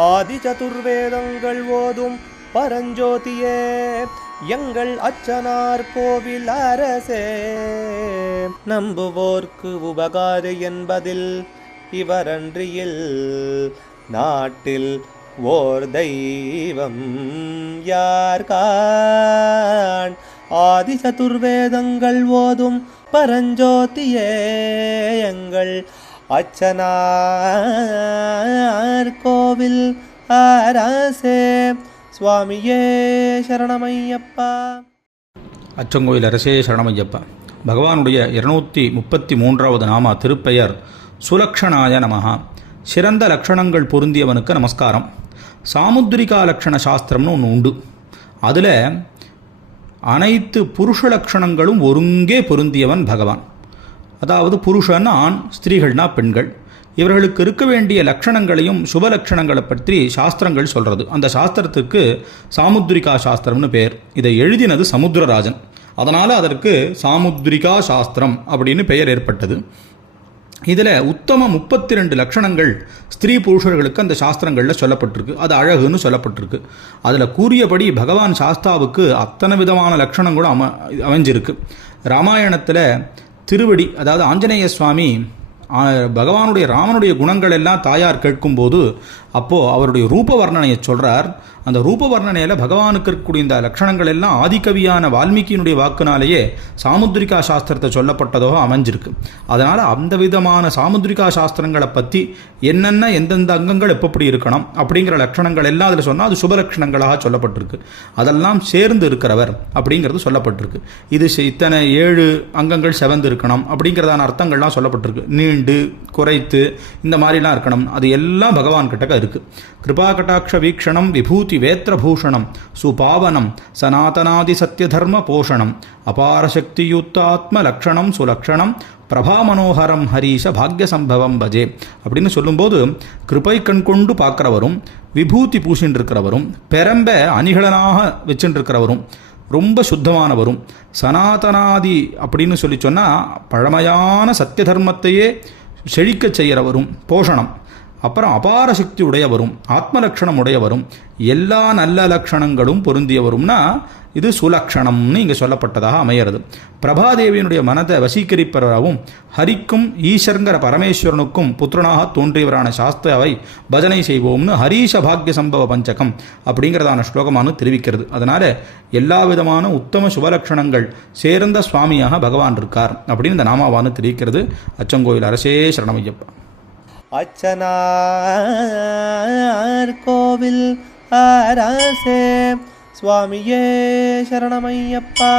ஆதி சதுர்வேதங்கள் ஓதும் பரஞ்சோதியே எங்கள் அச்சனார் கோவில் அரசே. நம்புவோர்க்கு உபகாரி என்பதில் இவரன்றியில் நாட்டில் ஓர் தெய்வம் யார்கான். ஆதி சதுர்வேதங்கள் ஓதும் பரஞ்சோதியே எங்கள் அச்சனார் கோவில் அரசே. சுவாமியே சரணமையப்பா. அச்சங்கோயில் அரசே சரணமையப்பா. பகவானுடைய 233வது நாம திருப்பெயர் சுலக்ஷணாய நமஹா. சிறந்த லக்ஷணங்கள் பொருந்தியவனுக்கு நமஸ்காரம். சாமுத்ரிகா லக்ஷண சாஸ்திரம்னு ஒன்று உண்டு. அதில் அனைத்து புருஷ லக்ஷணங்களும் ஒருங்கே பொருந்தியவன் பகவான். அதாவது புருஷன் ஆண், ஸ்திரீகள்னா பெண்கள். இவர்களுக்கு இருக்க வேண்டிய லக்ஷணங்களையும் சுப லக்ஷணங்களை பற்றி சாஸ்திரங்கள் சொல்கிறது. அந்த சாஸ்திரத்துக்கு சாமுத்ரிகா சாஸ்திரம்னு பேர். இதை எழுதினது சமுத்திரராஜன். அதனால் அதற்கு சாமுத்ரிகா சாஸ்திரம் அப்படின்னு பெயர் ஏற்பட்டது. இதில் உத்தம 32 லட்சணங்கள் ஸ்திரீ புருஷர்களுக்கு அந்த சாஸ்திரங்களில் சொல்லப்பட்டிருக்கு. அது அழகுன்னு சொல்லப்பட்டிருக்கு. அதில் கூறியபடி பகவான் சாஸ்தாவுக்கு அத்தனை விதமான லட்சணங்களும் அமைஞ்சிருக்கு. ராமாயணத்தில் திருவடி, அதாவது ஆஞ்சநேய சுவாமி பகவானுடைய ராமனுடைய குணங்கள் எல்லாம் தாயார் கேட்கும்போது அப்போது அவருடைய ரூப வர்ணனையை சொல்கிறார். அந்த ரூப வர்ணனையில் பகவானுக்கு இருக்கக்கூடிய இந்த லட்சணங்கள் எல்லாம் ஆதிகவியான வால்மீகியினுடைய வாக்குனாலேயே சாமுத்ரிகா சாஸ்திரத்தை சொல்லப்பட்டதாக அமைஞ்சிருக்கு. அதனால் அந்த விதமான சாமுத்ரிகா சாஸ்திரங்களை பற்றி என்னென்ன எந்தெந்த அங்கங்கள் எப்படி இருக்கணும் அப்படிங்கிற லட்சணங்கள் எல்லாம் அதில் சொன்னால் அது சுப லட்சணங்களாக சொல்லப்பட்டிருக்கு. அதெல்லாம் சேர்ந்து இருக்கிறவர் அப்படிங்கிறது சொல்லப்பட்டிருக்கு. இது இத்தனை 7 அங்கங்கள் செவந்து இருக்கணும் அப்படிங்கிறதான அர்த்தங்கள்லாம் சொல்லப்பட்டிருக்கு. நீண்டு குறைத்து இந்த மாதிரிலாம் இருக்கணும். அது எல்லாம் பகவான் கிட்டக்க இருக்குது. கிருபா கட்டாட்ச வீக்ஷணம் விபூதி வேத்ரபூஷணம் சுபாவனம் சனாதனாதி சத்யதர்ம போஷணம் அபாரசக்தியுத்தாத்ம லக்ஷணம் சுலக்ஷணம் பிரபா மனோகரம் ஹரீஷ பாக்ய சம்பவம் பஜே அப்படின்னு சொல்லும்போது கிருபை கண் கொண்டு பார்க்குறவரும், விபூதி பூசின்னு இருக்கிறவரும், பெரம்ப அணிகலனாக வச்சுட்டு இருக்கிறவரும், ரொம்ப சுத்தமானவரும், சனாதனாதி அப்படின்னு சொல்லி சொன்னால் பழமையான சத்திய தர்மத்தையே செழிக்க செய்கிறவரும், போஷணம், அப்புறம் அபார சக்தி உடையவரும், ஆத்மலக்ஷணம் உடையவரும், எல்லா நல்ல லக்ஷணங்களும் பொருந்தியவரும்னா இது சுலக்ஷணம்னு இங்கே சொல்லப்பட்டதாக அமையிறது. பிரபாதேவியினுடைய மனதை வசீகரிப்பவராகவும் ஹரிக்கும் ஈஸ்வரங்கிற பரமேஸ்வரனுக்கும் புத்திரனாக தோன்றியவரான சாஸ்திராவை பஜனை செய்வோம்னு ஹரீஷ பாக்ய சம்பவ பஞ்சகம் அப்படிங்கிறதான ஸ்லோகமானு தெரிவிக்கிறது. அதனால் எல்லா விதமான உத்தம சுபலக்ஷணங்கள் சேர்ந்த சுவாமியாக பகவான் இருக்கார் அப்படின்னு இந்த நாமாவானு தெரிவிக்கிறது. அச்சங்கோயில் அரசே சரணமையப்பா. அச்சனார் கோவில் அரசே. சுவாமியே சரணமையப்பா.